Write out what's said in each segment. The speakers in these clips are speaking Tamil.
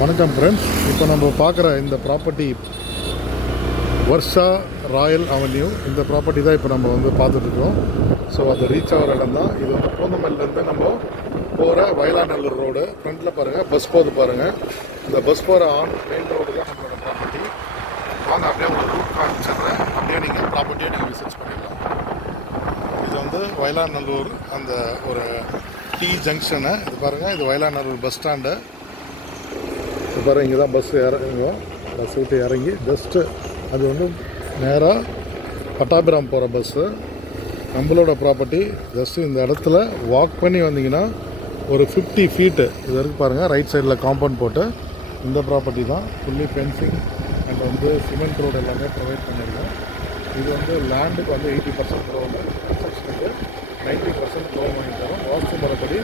வணக்கம் ஃப்ரெண்ட்ஸ். இப்போ நம்ம பார்க்குற இந்த ப்ராப்பர்ட்டி வர்ஷா ராயல் அவென்யூ. இந்த ப்ராப்பர்ட்டி தான் இப்போ நம்ம வந்து பார்த்துட்ருக்கோம். ஸோ அது ரீச் ஆகிற இடம் தான் இது. வந்து பூந்தமல்லிலேருந்து நம்ம போகிற வயலாநல்லூர் ரோடு. ஃப்ரண்ட்டில் பாருங்கள் பஸ் போகுது பாருங்கள். இந்த பஸ் போகிற மெயின் ரோடு தான் நம்மளோட ப்ராப்பர்ட்டி. வாங்க அப்படியே ஒரு ரூட் காமிச்சிடுறேன். அப்படியே நீங்கள் ப்ராப்பர்ட்டியை நீங்கள் விசிட் பண்ணிடலாம். இது வந்து வயலாநல்லூர் அந்த ஒரு டி ஜங்ஷனு. இது பாருங்கள், இது வயலாநல்லூர் பஸ் ஸ்டாண்டு. இப்போ பாருங்கள், இங்கே தான் பஸ் இறங்குவோம். பஸ் விட்டு இறங்கி ஜஸ்ட்டு அது வந்து நேராக பட்டாபிராம் போகிற பஸ்ஸு. நம்மளோட ப்ராப்பர்ட்டி ஜஸ்ட்டு இந்த இடத்துல வாக் பண்ணி வந்தீங்கன்னா ஒரு 50 ஃபீட்டு இது வரைக்கும் பாருங்கள். ரைட் சைடில் காம்பவுண்ட் போட்டு இந்த ப்ராப்பர்ட்டி தான். ஃபுல்லி ஃபென்சிங் அண்ட் வந்து சிமெண்ட் ரோடு எல்லாமே ப்ரொவைட் பண்ணியிருக்கோம். இது வந்து லேண்டுக்கு வந்து 80% லோனு, கன்ஸ்ட்ரக்ஷனுக்கு 90% லோன் வாங்கி தரோம். வாஸ்து முறைப்படி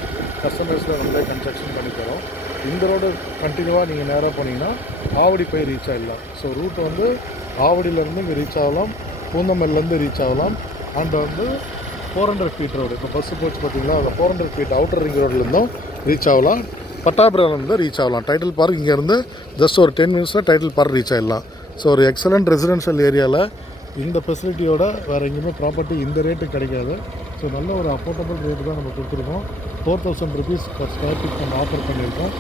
கஸ்டமர்ஸில் நம்மளே கன்ஸ்ட்ரக்ஷன் பண்ணி தரோம். இந்த ரோடு கண்டினியூவாக நீங்கள் நேராக போனீங்கன்னா ஆவடி போய் ரீச் ஆகிடலாம். ஸோ ரூட் வந்து ஆவடியிலேருந்து இங்கே ரீச் ஆகலாம், பூந்தமல்லிலேருந்து ரீச் ஆகலாம். அண்ட் வந்து 400 ஃபீட் ரோடு. இப்போ பஸ்ஸு போச்சு பார்த்தீங்களா, அந்த 400 ஃபீட் அவுட்டர் ரிங் ரோட்லேருந்தும் ரீச் ஆகலாம். பட்டாபிராம்லேருந்து ரீச் ஆகலாம். டைட்டில் பார்க் இங்கேருந்து ஜஸ்ட் ஒரு 10 மினிட்ஸில் டைட்டில் பார்க் ரீச் ஆகிடலாம். ஸோ ஒரு எக்ஸலண்ட் ரெசிடென்ஷியல் ஏரியாவில் இந்த ஃபெசிலிட்டியோட வேறு எங்கேயுமே ப்ராப்பர்ட்டி இந்த ரேட்டு கிடைக்காது. ஸோ நல்ல ஒரு அஃபோர்டபுள் ரேட்டு தான் நம்ம கொடுத்துருக்கோம். 4000 rupees per square feet நம்ம ஆஃபர் பண்ணியிருக்கோம்.